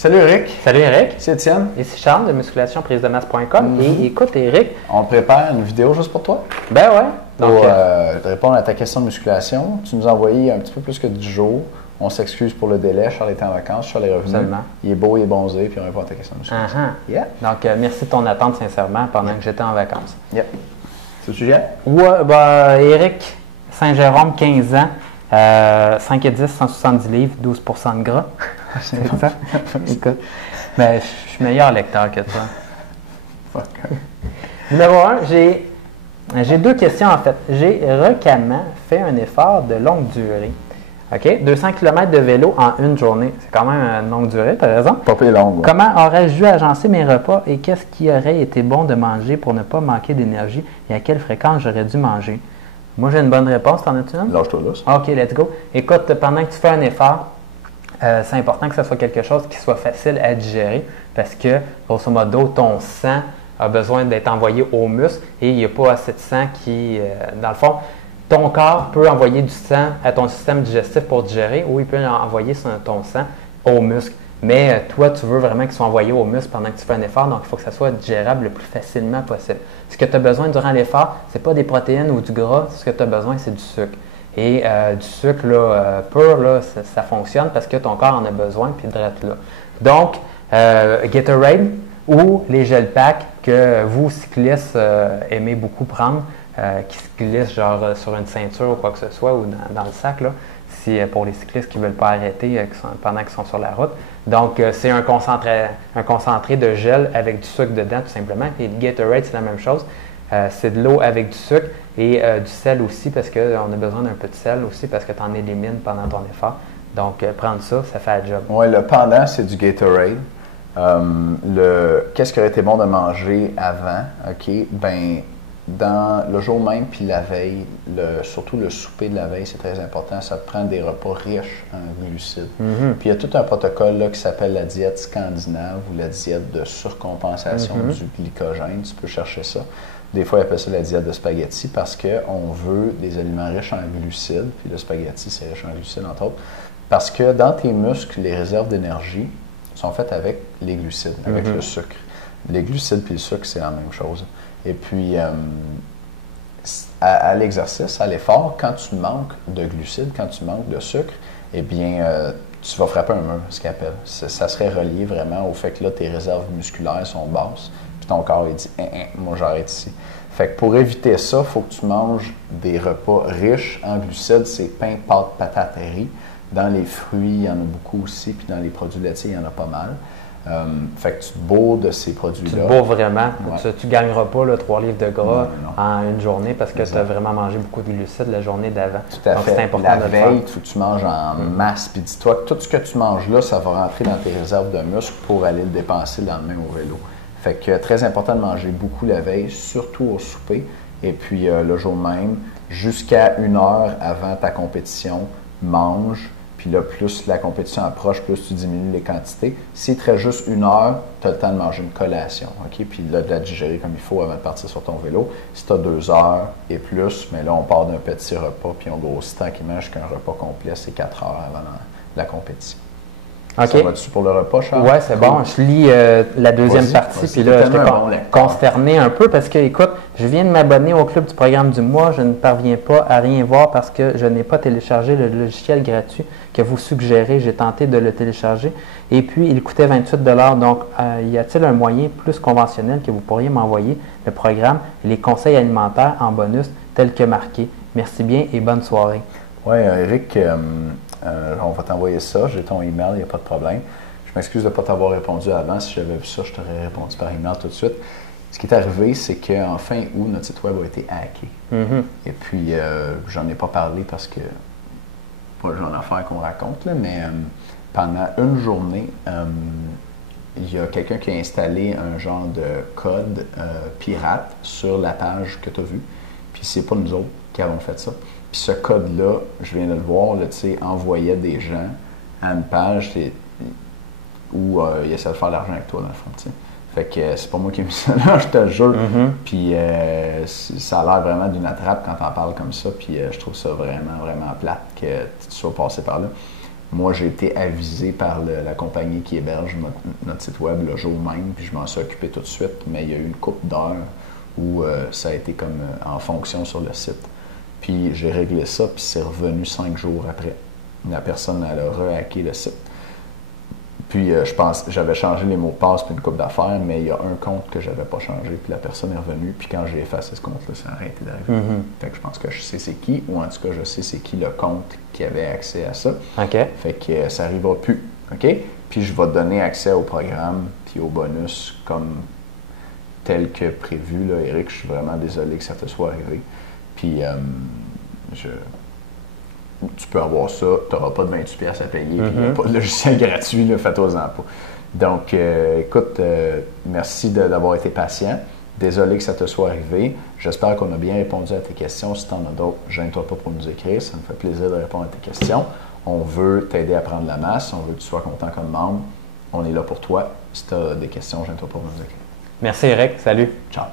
Salut Eric. Salut Eric. C'est Étienne. Ici Charles de musculationprise-de-masse.com. Et écoute Eric. On te prépare une vidéo juste pour toi. Ben ouais. Donc, pour répondre à ta question de musculation, tu nous as envoyé un petit peu plus que 10 jours. On s'excuse pour le délai. Charles était en vacances, Charles est revenu. Absolument. Il est beau, il est bronzé, puis on répond à ta question de musculation. Yeah. Donc, merci de ton attente sincèrement pendant que j'étais en vacances. Yeah. C'est le sujet? Ouais, Eric Saint-Jérôme, 15 ans, 5 et 10, 170 livres, 12 de gras. C'est ça? Écoute, je suis meilleur lecteur que toi. Fuck. Numéro 1, j'ai deux questions en fait. J'ai récemment fait un effort de longue durée. OK? 200 km de vélo en une journée. C'est quand même une longue durée, tu as raison. Pas plus long. Ouais. Comment aurais-je dû agencer mes repas et qu'est-ce qui aurait été bon de manger pour ne pas manquer d'énergie et à quelle fréquence j'aurais dû manger? Moi, j'ai une bonne réponse. T'en as-tu une? Lâche-toi là. OK, let's go. Écoute, pendant que tu fais un effort, c'est important que ce soit quelque chose qui soit facile à digérer parce que, grosso modo, ton sang a besoin d'être envoyé aux muscles et il n'y a pas assez de sang qui, dans le fond, ton corps peut envoyer du sang à ton système digestif pour digérer ou il peut envoyer ton sang aux muscles. Mais toi, tu veux vraiment qu'ils soient envoyés aux muscles pendant que tu fais un effort, donc il faut que ça soit digérable le plus facilement possible. Ce que tu as besoin durant l'effort, ce n'est pas des protéines ou du gras, ce que tu as besoin, c'est du sucre. Et du sucre là, pur, là, ça fonctionne parce que ton corps en a besoin, puis drette là. Donc, Gatorade ou les gel packs que vous, cyclistes, aimez beaucoup prendre, qui se glissent genre sur une ceinture ou quoi que ce soit, ou dans le sac, là, pour les cyclistes qui ne veulent pas arrêter pendant qu'ils sont sur la route. Donc, c'est un concentré de gel avec du sucre dedans, tout simplement. Puis le Gatorade, c'est la même chose. C'est de l'eau avec du sucre et du sel aussi, parce qu'on a besoin d'un peu de sel aussi, parce que tu en élimines pendant ton effort. Donc, prendre ça, ça fait le job. Oui, le pendant, c'est du Gatorade. Qu'est-ce qui aurait été bon de manger avant? OK, ben dans le jour même puis la veille, surtout le souper de la veille, c'est très important. Ça te prend des repas riches en glucides. Mm-hmm. Puis il y a tout un protocole là, qui s'appelle la diète scandinave ou la diète de surcompensation du glycogène. Tu peux chercher ça. Des fois, ils appellent ça la diète de spaghetti parce qu'on veut des aliments riches en glucides. Puis le spaghetti, c'est riche en glucides, entre autres. Parce que dans tes muscles, les réserves d'énergie sont faites avec les glucides, avec le sucre. Les glucides puis le sucre, c'est la même chose. Et puis, à l'exercice, à l'effort, quand tu manques de glucides, quand tu manques de sucre, eh bien, tu vas frapper un mur, ce qu'ils appellent. Ça serait relié vraiment au fait que là, tes réserves musculaires sont basses, puis ton corps, il dit « moi, j'arrête ici ». Fait que pour éviter ça, il faut que tu manges des repas riches en glucides, c'est pain, pâtes, patates et riz. Dans les fruits, il y en a beaucoup aussi, puis dans les produits laitiers, il y en a pas mal. Fait que tu te bourres de ces produits-là. Tu te bourres vraiment. Ouais. Tu ne gagneras pas 3 livres de gras non. en une journée parce que tu as vraiment mangé beaucoup de glucides la journée d'avant. Tout à fait. C'est important la de le veille, faire. il faut que tu manges en masse. Puis dis-toi que tout ce que tu manges là, ça va rentrer dans tes réserves de muscles pour aller le dépenser le lendemain au vélo. Fait que très important de manger beaucoup la veille, surtout au souper. Et puis le jour même, jusqu'à 1 heure avant ta compétition, mange. Puis là, plus la compétition approche, plus tu diminues les quantités. S'il te reste juste 1 heure, tu as le temps de manger une collation. OK? Puis là, de la digérer comme il faut avant de partir sur ton vélo. Si tu as 2 heures et plus, mais là, on part d'un petit repas, puis on grossit tranquillement jusqu'à un repas complet, c'est 4 heures avant la compétition. OK. Ça va-tu pour le repas, Charles? Oui, c'est bon. Je lis la deuxième partie, puis là, j'étais consterné un peu parce que, écoute, je viens de m'abonner au club du programme du mois. Je ne parviens pas à rien voir parce que je n'ai pas téléchargé le logiciel gratuit que vous suggérez. J'ai tenté de le télécharger et puis il coûtait 28 $. Donc, y a-t-il un moyen plus conventionnel que vous pourriez m'envoyer le programme et les conseils alimentaires en bonus tels que marqués? Merci bien et bonne soirée. Oui, Eric, on va t'envoyer ça. J'ai ton email, il n'y a pas de problème. Je m'excuse de ne pas t'avoir répondu avant. Si j'avais vu ça, je t'aurais répondu par email tout de suite. Ce qui est arrivé, c'est qu'en fin août, notre site web a été hacké. Et puis, j'en ai pas parlé parce que pas le genre d'affaires qu'on raconte, là, mais pendant une journée, il y a quelqu'un qui a installé un genre de code pirate sur la page que tu as vue. Puis, c'est pas nous autres qui avons fait ça. Puis ce code-là, je viens de le voir, là, envoyait des gens à une page où il essaie de faire de l'argent avec toi, dans le fond. T'sais. Fait que c'est pas moi qui ai mis ça là, je te le jure. Puis ça a l'air vraiment d'une attrape quand t'en parles comme ça. Puis je trouve ça vraiment, vraiment plate que tu sois passé par là. Moi, j'ai été avisé par la compagnie qui héberge notre site web le jour même, puis je m'en suis occupé tout de suite, mais il y a eu une couple d'heures où ça a été comme en fonction sur le site. Puis j'ai réglé ça, puis c'est revenu 5 jours après. La personne, elle a rehacké le site. Puis je pense, j'avais changé les mots de passe puis une couple d'affaires, mais il y a un compte que j'avais pas changé, puis la personne est revenue, puis quand j'ai effacé ce compte-là, ça a arrêté d'arriver. Fait que je pense que je sais c'est qui, ou en tout cas je sais c'est qui le compte qui avait accès à ça. OK. Fait que ça n'arrivera plus. OK? Puis je vais te donner accès au programme puis au bonus comme tel que prévu. Là, Eric, je suis vraiment désolé que ça te soit arrivé. Puis tu peux avoir ça, tu n'auras pas de 28$ à payer, puis il n'y a pas de logiciel gratuit, fais-toi-en pas. Donc, écoute, merci d'avoir été patient. Désolé que ça te soit arrivé. J'espère qu'on a bien répondu à tes questions. Si tu en as d'autres, gêne-toi pas pour nous écrire. Ça me fait plaisir de répondre à tes questions. On veut t'aider à prendre la masse. On veut que tu sois content comme membre. On est là pour toi. Si tu as des questions, gêne-toi pas pour nous écrire. Merci Eric. Salut. Ciao.